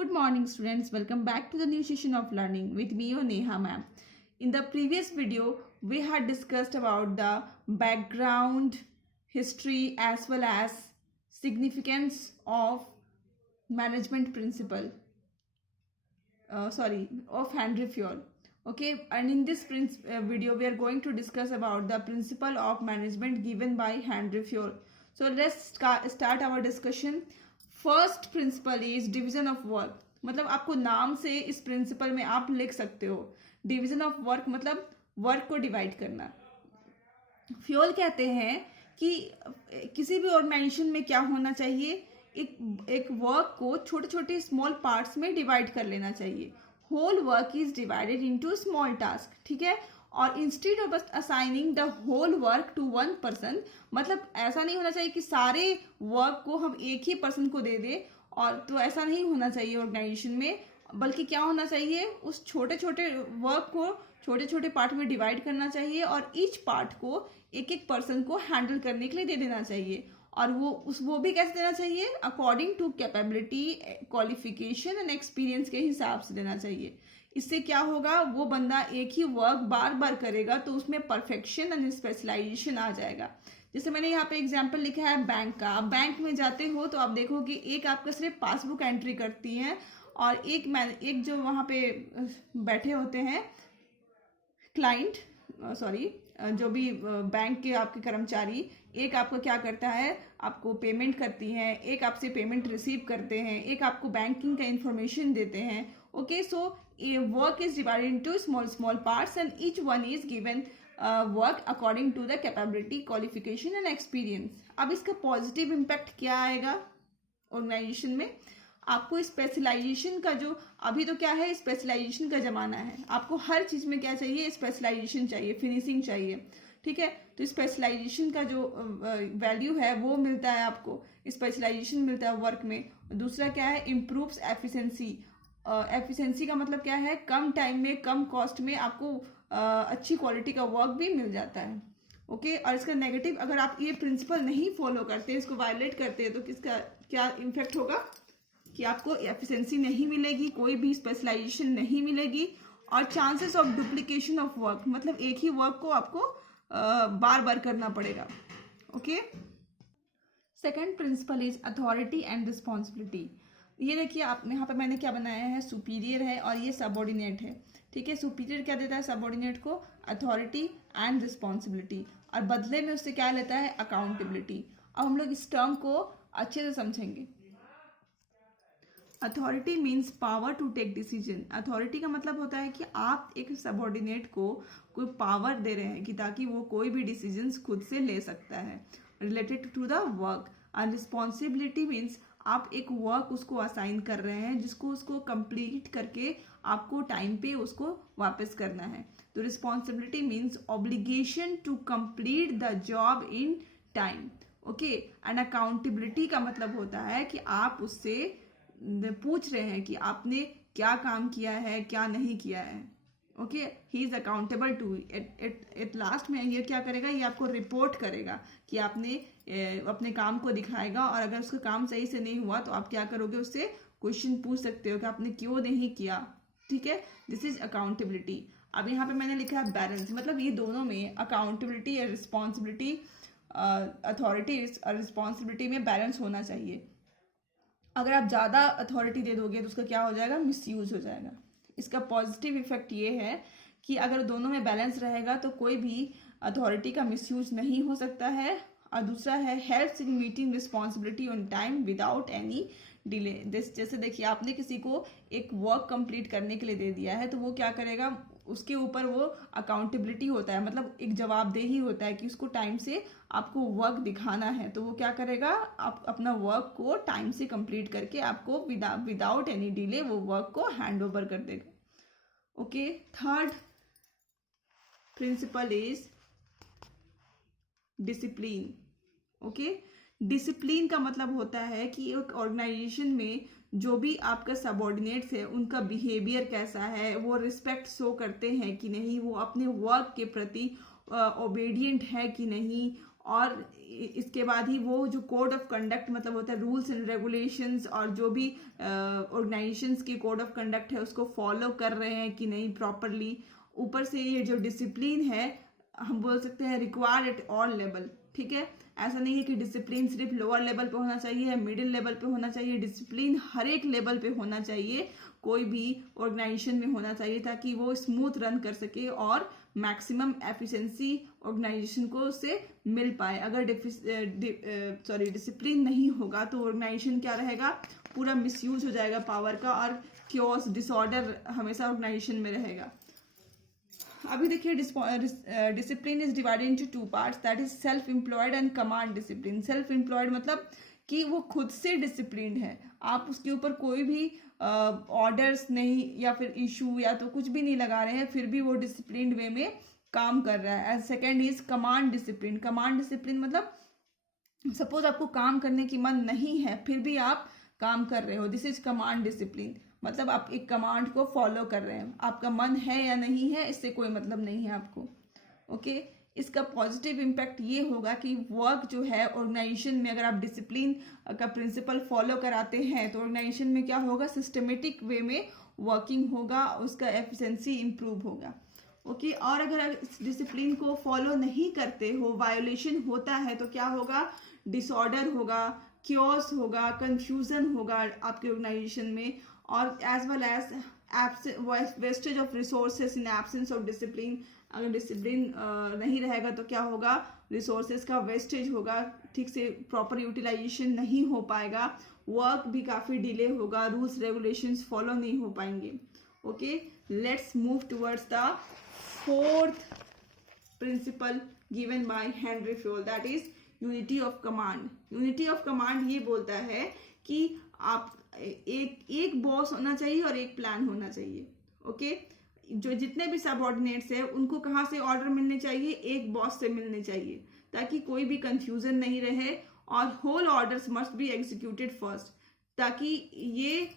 Good morning students, welcome back to the new session of learning with me Neha ma'am. In the previous video, we had discussed about the background, history as well as significance of management principle, of Henry Fayol. Okay, and in this video, we are going to discuss about the principle of management given by Henry Fayol. So let's start our discussion. First principle is division of work. मतलब आपको नाम से इस principal में आप लिख सकते हो. डिवीजन ऑफ वर्क मतलब वर्क को डिवाइड करना. फ्योल कहते हैं कि किसी भी ऑर्गेनाइजेशन में क्या होना चाहिए, एक वर्क को छोटे छोटे स्मॉल पार्ट्स में डिवाइड कर लेना चाहिए. Whole work is divided into small task. ठीक है. और instead of assigning the whole work to one person, मतलब ऐसा नहीं होना चाहिए कि सारे वर्क को हम एक ही पर्सन को दे दे, और तो ऐसा नहीं होना चाहिए ऑर्गेनाइजेशन में. बल्कि क्या होना चाहिए, उस छोटे छोटे वर्क को छोटे छोटे पार्ट में डिवाइड करना चाहिए और ईच पार्ट को एक एक पर्सन को हैंडल करने के लिए दे देना चाहिए. और वो भी कैसे देना चाहिए, according to capability, qualification and experience के हिसाब से देना चाहिए. इससे क्या होगा, वो बंदा एक ही वर्क बार बार करेगा तो उसमें परफेक्शन एंड स्पेशलाइजेशन आ जाएगा. जैसे मैंने यहाँ पे एग्जांपल लिखा है बैंक का. आप बैंक में जाते हो तो आप देखोगे एक आपका सिर्फ पासबुक एंट्री करती हैं और एक जो वहाँ पे बैठे होते हैं क्लाइंट, जो भी बैंक के आपके कर्मचारी, एक आपको क्या करता है, आपको पेमेंट करती हैं, एक आपसे पेमेंट रिसीव करते हैं, एक आपको बैंकिंग का इंफॉर्मेशन देते हैं. Okay, so work is divided into small parts and each one is given work according to the capability, qualification and experience. अब इसका पॉजिटिव इम्पैक्ट क्या आएगा ऑर्गेनाइजेशन में. आपको स्पेशलाइजेशन का जो अभी तो क्या है, स्पेशलाइजेशन का जमाना है. आपको हर चीज में क्या चाहिए, स्पेशलाइजेशन चाहिए, फिनिशिंग चाहिए. ठीक है. तो स्पेशलाइजेशन का जो वैल्यू है वो मिलता है, आपको स्पेशलाइजेशन मिलता है वर्क में. दूसरा क्या है, इम्प्रूव्स एफिशिएंसी. एफिशिएंसी का मतलब क्या है, कम टाइम में कम कॉस्ट में आपको अच्छी क्वालिटी का वर्क भी मिल जाता है. ओके. और इसका नेगेटिव, अगर आप ये प्रिंसिपल नहीं फॉलो करते, इसको वायलेट करते हैं, तो किसका क्या इम्फेक्ट होगा कि आपको एफिशिएंसी नहीं मिलेगी, कोई भी स्पेशलाइजेशन नहीं मिलेगी, और chances of duplication of work, मतलब एक ही वर्क को आपको बार बार करना पड़ेगा. Okay. Second principle is authority and responsibility. ये देखिए, आप यहाँ पे मैंने क्या बनाया है, सुपीरियर है और ये सबऑर्डिनेट है. ठीक है. सुपीरियर क्या देता है सबऑर्डिनेट को, अथॉरिटी एंड रिस्पॉन्सिबिलिटी, और बदले में उससे क्या लेता है, अकाउंटेबिलिटी. अब हम लोग इस टर्म को अच्छे से समझेंगे. Authority means power to take decision. Authority का मतलब होता है कि आप एक सबऑर्डिनेट को कोई पावर दे रहे हैं कि ताकि वो कोई भी डिसीजंस खुद से ले सकता है related to the work. And responsibility means आप एक वर्क उसको असाइन कर रहे हैं जिसको उसको कंप्लीट करके आपको टाइम पे उसको वापस करना है. तो responsibility means obligation to complete the job in time. Okay. And accountability का मतलब होता है कि आप उससे पूछ रहे हैं कि आपने क्या काम किया है, क्या नहीं किया है. Okay. He is accountable to at last में ये क्या करेगा, ये आपको रिपोर्ट करेगा कि आपने अपने काम को दिखाएगा, और अगर उसका काम सही से नहीं हुआ तो आप क्या करोगे, उससे क्वेश्चन पूछ सकते हो कि आपने क्यों नहीं किया. ठीक है. This is accountability. अब यहाँ पे मैंने लिखा है बैलेंस, मतलब ये दोनों में अकाउंटेबिलिटी या रिस्पॉन्सिबिलिटी, अथॉरिटी और रिस्पॉन्सिबिलिटी में बैलेंस होना चाहिए. अगर आप ज़्यादा अथॉरिटी दे दोगे तो उसका क्या हो जाएगा, मिसयूज हो जाएगा. इसका पॉजिटिव इफेक्ट ये है कि अगर दोनों में बैलेंस रहेगा तो कोई भी अथॉरिटी का मिसयूज नहीं हो सकता है. और दूसरा है helps in meeting responsibility on time without any delay. जैसे देखिए, आपने किसी को एक वर्क कंप्लीट करने के लिए दे दिया है तो वो क्या करेगा, उसके ऊपर वो अकाउंटेबिलिटी होता है, मतलब एक जवाबदेही होता है कि उसको टाइम से आपको वर्क दिखाना है. तो वो क्या करेगा, आप अपना वर्क को टाइम से कंप्लीट करके आपको विदाउट एनी डिले वो वर्क को हैंड ओवर कर देगा. Okay. Third principal is discipline. Okay. Discipline का मतलब होता है कि एक ऑर्गेनाइजेशन में जो भी आपका सबऑर्डिनेट्स है उनका बिहेवियर कैसा है, वो रिस्पेक्ट शो करते हैं कि नहीं, वो अपने वर्क के प्रति ओबेडिएंट है कि नहीं, और इसके बाद ही वो जो कोड ऑफ कंडक्ट मतलब होता है रूल्स एंड रेगुलेशंस और जो भी ऑर्गेनाइजेशंस के कोड ऑफ कंडक्ट है उसको फॉलो कर रहे हैं कि नहीं प्रॉपरली। ऊपर से ये जो डिसिप्लिन है हम बोल सकते हैं रिक्वायर्ड एट ऑल लेवल, ठीक है। ऐसा नहीं है कि डिसिप्लिन सिर्फ लोअर लेवल पे होना चाहिए या मिडिल लेवल पे होना चाहिए, डिसिप्लिन हर एक लेवल पे होना चाहिए, कोई भी ऑर्गेनाइजेशन में होना चाहिए ताकि वो स्मूथ रन कर सके और मैक्सिमम एफिशिएंसी ऑर्गेनाइजेशन को उससे मिल पाए। अगर डिसिप्लिन नहीं होगा तो ऑर्गेनाइजेशन क्या रहेगा, पूरा मिसयूज हो जाएगा पावर का और क्योस डिसऑर्डर हमेशा ऑर्गेनाइजेशन में रहेगा। अभी देखिए discipline is divided into two parts, that is self employed and command discipline. Self employed मतलब कि वो खुद से डिसिप्लिन्ड है, आप उसके ऊपर कोई भी ऑर्डर्स नहीं या फिर इशू या तो कुछ भी नहीं लगा रहे हैं, फिर भी वो डिसिप्लिन्ड वे में काम कर रहा है। As second is command discipline. Command discipline मतलब सपोज आपको काम करने की मन नहीं है फिर भी आप काम कर रहे हो, दिस इज कमांड डिसिप्लिन। मतलब आप एक कमांड को फॉलो कर रहे हैं, आपका मन है या नहीं है इससे कोई मतलब नहीं है आपको, ओके। इसका पॉजिटिव इम्पैक्ट ये होगा कि वर्क जो है ऑर्गेनाइजेशन में अगर आप डिसिप्लिन का प्रिंसिपल फॉलो कराते हैं तो ऑर्गेनाइजेशन में क्या होगा, सिस्टमेटिक वे में वर्किंग होगा, उसका एफिशिएंसी इम्प्रूव होगा, ओके। और अगर इस डिसिप्लिन को फॉलो नहीं करते हो, वायोलेशन होता है तो क्या होगा, डिसऑर्डर होगा, क्योस होगा, कंफ्यूजन होगा आपके ऑर्गेनाइजेशन में, और as well as wastage of resources in absence of discipline. अगर डिसिप्लिन नहीं रहेगा तो क्या होगा, रिसोर्सेज का वेस्टेज होगा, ठीक से प्रॉपर यूटिलाइजेशन नहीं हो पाएगा, वर्क भी काफ़ी डिले होगा, रूल्स रेगुलेशंस फॉलो नहीं हो पाएंगे, okay. Let's move towards the fourth principle given by Henri Fayol, that is unity of command. Unity of command ये बोलता है कि आप एक बॉस होना चाहिए और एक प्लान होना चाहिए, ओके। जो जितने भी सबऑर्डिनेट्स है उनको कहाँ से ऑर्डर मिलने चाहिए, एक बॉस से मिलने चाहिए ताकि कोई भी कंफ्यूजन नहीं रहे, और whole orders must be executed first, ताकि ये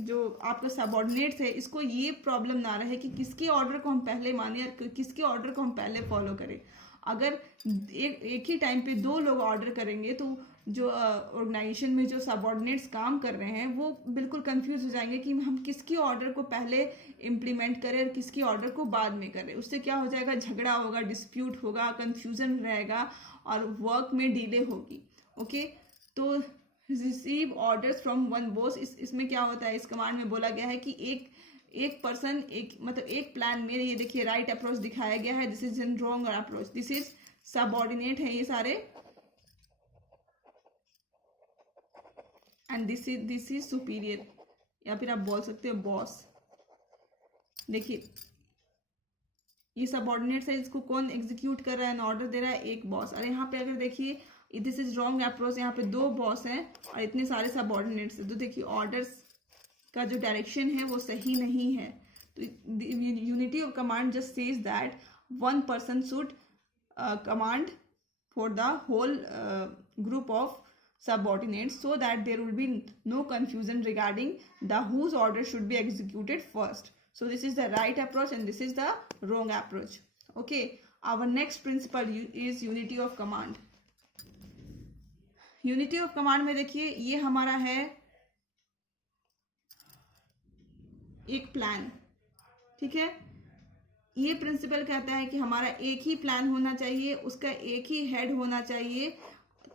जो आपका सबऑर्डिनेट्स है इसको ये प्रॉब्लम ना रहे कि किसके ऑर्डर को हम पहले माने और किसके ऑर्डर को हम पहले फॉलो करें। अगर एक ही टाइम पे दो लोग ऑर्डर करेंगे तो जो ऑर्गेनाइजेशन में जो सबऑर्डिनेट्स काम कर रहे हैं वो बिल्कुल कंफ्यूज हो जाएंगे कि हम किसकी ऑर्डर को पहले इम्प्लीमेंट करें और किसकी ऑर्डर को बाद में करें। उससे क्या हो जाएगा, झगड़ा होगा, डिस्प्यूट होगा, कंफ्यूजन रहेगा और वर्क में डिले होगी, ओके। तो receive orders from one boss, इसमें क्या होता है, इस कमांड में बोला गया है कि एक पर्सन मतलब एक प्लान में, ये देखिए राइट अप्रोच दिखाया गया है, this is an wrong approach, this is subordinate है ये सारे, एंड दिस इज सुपीरियर, या फिर आप बोल सकते हो बॉस। देखिए ये सबऑर्डिनेट्स है, इसको कौन एग्जीक्यूट कर रहा है, ऑर्डर दे रहा है, एक बॉस। और यहाँ पे अगर देखिए दिस इज रॉन्ग अप्रोच, यहाँ पे दो बॉस हैं और इतने सारे सबऑर्डिनेट्स हैं, तो देखिए ऑर्डर्स का जो डायरेक्शन है वो सही नहीं है। तो unity of command just says that one person should command for the whole group of subordinates so that there will be no confusion regarding the whose order should be executed first. So this is the right approach and this is the wrong approach, okay. Our next principle is unity of command. unity of command में देखिए ये हमारा है एक plan, ठीक है। ये principal कहता है कि हमारा एक ही प्लान होना चाहिए, उसका एक ही हेड होना चाहिए,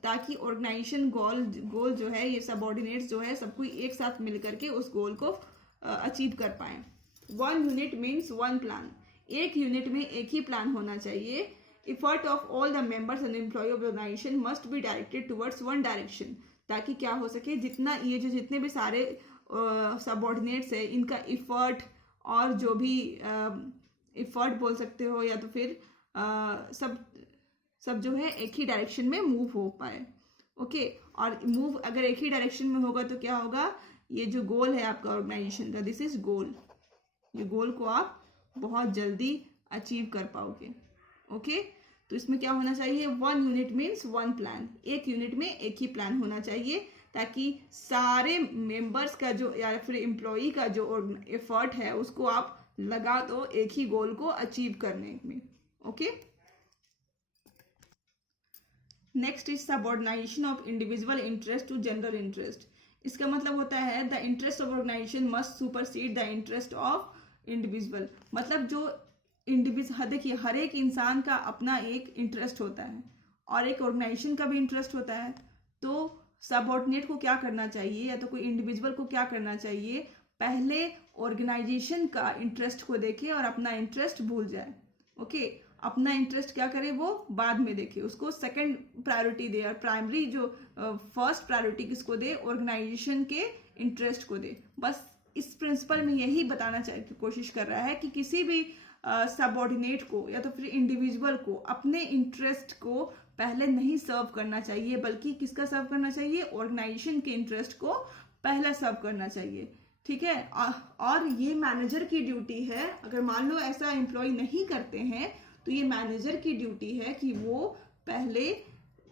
ताकि ऑर्गेनाइजेशन गोल जो है, ये सबऑर्डिनेट्स जो है सब कोई एक साथ मिल करके उस गोल को अचीव कर पाए। One unit means one plan, एक यूनिट में एक ही प्लान होना चाहिए। Effort of all the members and employ of organisation must be directed towards one direction, ताकि क्या हो सके, जितने भी सारे सबऑर्डिनेट्स है इनका इफर्ट, और जो भी इफर्ट बोल सकते हो या तो फिर सब जो है एक ही डायरेक्शन में मूव हो पाए, ओके। और मूव अगर एक ही डायरेक्शन में होगा तो क्या होगा, ये जो गोल है आपका ऑर्गेनाइजेशन का, दिस इज गोल, ये गोल को आप बहुत जल्दी अचीव कर पाओगे, ओके। तो इसमें क्या होना चाहिए, one unit means one plan, एक यूनिट में एक ही प्लान होना चाहिए, ताकि सारे मेंबर्स का जो या फिर एम्प्लॉई का जो एफर्ट है उसको आप लगा दो एक ही गोल को अचीव करने में, okay. Next is subordination of individual interest to general interest. इसका मतलब होता है the interest of organisation must supersede the interest of individual. मतलब जो इंडिविजुअल, देखिए हर एक इंसान का अपना एक इंटरेस्ट होता है और एक ऑर्गेनाइजेशन का भी इंटरेस्ट होता है। तो सबऑर्डिनेट को क्या करना चाहिए, या तो कोई इंडिविजुअल को क्या करना चाहिए, पहले ऑर्गेनाइजेशन का इंटरेस्ट को देखे और अपना इंटरेस्ट भूल जाए। ओके, अपना इंटरेस्ट क्या करे वो बाद में देखे, उसको सेकंड प्रायोरिटी दे और प्राइमरी जो फर्स्ट प्रायोरिटी किसको दे, ऑर्गेनाइजेशन के इंटरेस्ट को दे। बस इस प्रिंसिपल में यही बताना कोशिश कर रहा है कि किसी भी सबऑर्डिनेट को या तो फिर इंडिविजुअल को अपने इंटरेस्ट को पहले नहीं सर्व करना चाहिए, बल्कि किसका सर्व करना चाहिए, ऑर्गेनाइजेशन के इंटरेस्ट को पहला सर्व करना चाहिए। ठीक है, और ये मैनेजर की ड्यूटी है। अगर मान लो ऐसा एम्प्लॉय नहीं करते हैं तो ये मैनेजर की ड्यूटी है कि वो पहले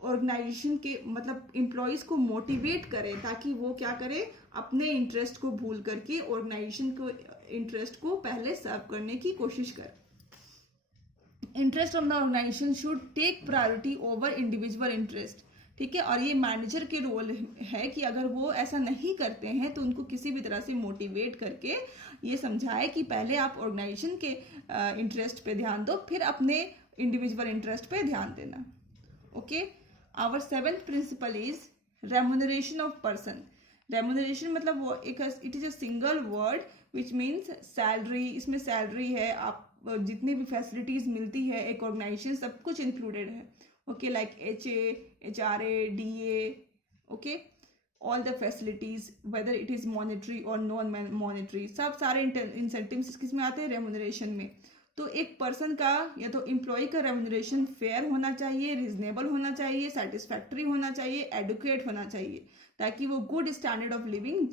ऑर्गेनाइजेशन के मतलब एम्प्लॉयज को मोटिवेट करे, ताकि वो क्या करे, अपने इंटरेस्ट को भूल करके ऑर्गेनाइजेशन को इंटरेस्ट को पहले सर्व करने की कोशिश करे। Interest of the organisation should take priority over individual interest. ठीक है, और ये मैनेजर के रोल है कि अगर वो ऐसा नहीं करते हैं तो उनको किसी भी तरह से मोटिवेट करके ये समझाए कि पहले आप ऑर्गेनाइजेशन के इंटरेस्ट पे ध्यान दो, फिर अपने इंडिविजुअल इंटरेस्ट पे ध्यान देना। Okay, our seventh principle is remuneration of person. Remuneration मतलब वो एक it is a single word which means salary. इसमें सैलरी है, आप जितनी भी फैसिलिटीज मिलती है एक ऑर्गेनाइजेशन, सब कुछ इंक्लूडेड है। Okay, like HA, HRA, DA, okay, all the facilities whether it is monetary और नॉन मॉनेटरी, सब सारे इंसेंटिव्स किस में आते हैं, रेम्यूनरेशन में। तो एक पर्सन का या तो एम्प्लॉय का रेम्यूनरेशन फेयर होना चाहिए, रिजनेबल होना चाहिए, सेटिस्फैक्ट्री होना चाहिए, एडुकेट होना चाहिए, ताकि वो गुड स्टैंडर्ड ऑफ लिविंग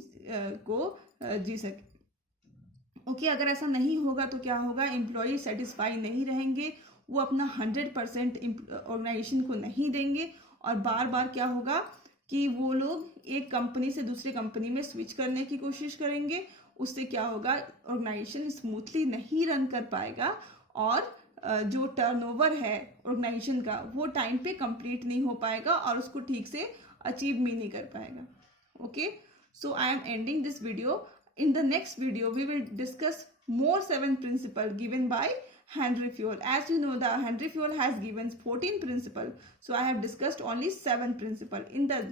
को जी सके। ओके, अगर ऐसा नहीं होगा तो क्या होगा, एम्प्लॉय सेटिस्फाई नहीं रहेंगे, वो अपना 100% ऑर्गेनाइजेशन को नहीं देंगे, और बार बार क्या होगा कि वो लोग एक कंपनी से दूसरी कंपनी में स्विच करने की कोशिश करेंगे। उससे क्या होगा, ऑर्गेनाइजेशन स्मूथली नहीं रन कर पाएगा, और जो टर्नओवर है ऑर्गेनाइजेशन का वो टाइम पे कंप्लीट नहीं हो पाएगा और उसको ठीक से अचीव भी नहीं कर पाएगा। Okay, so I am ending this video. In the next video, we will discuss more 7 principles given by Henry Fayol. As you know, the Henry Fayol has given 14 principles. So I have discussed only 7 principles. In the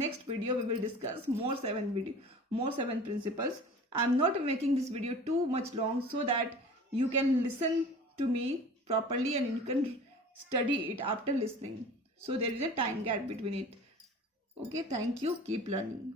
next video, we will discuss more 7 principles. I'm not making this video too much long so that you can listen to me properly and you can study it after listening. So there is a time gap between it. Okay, thank you. Keep learning.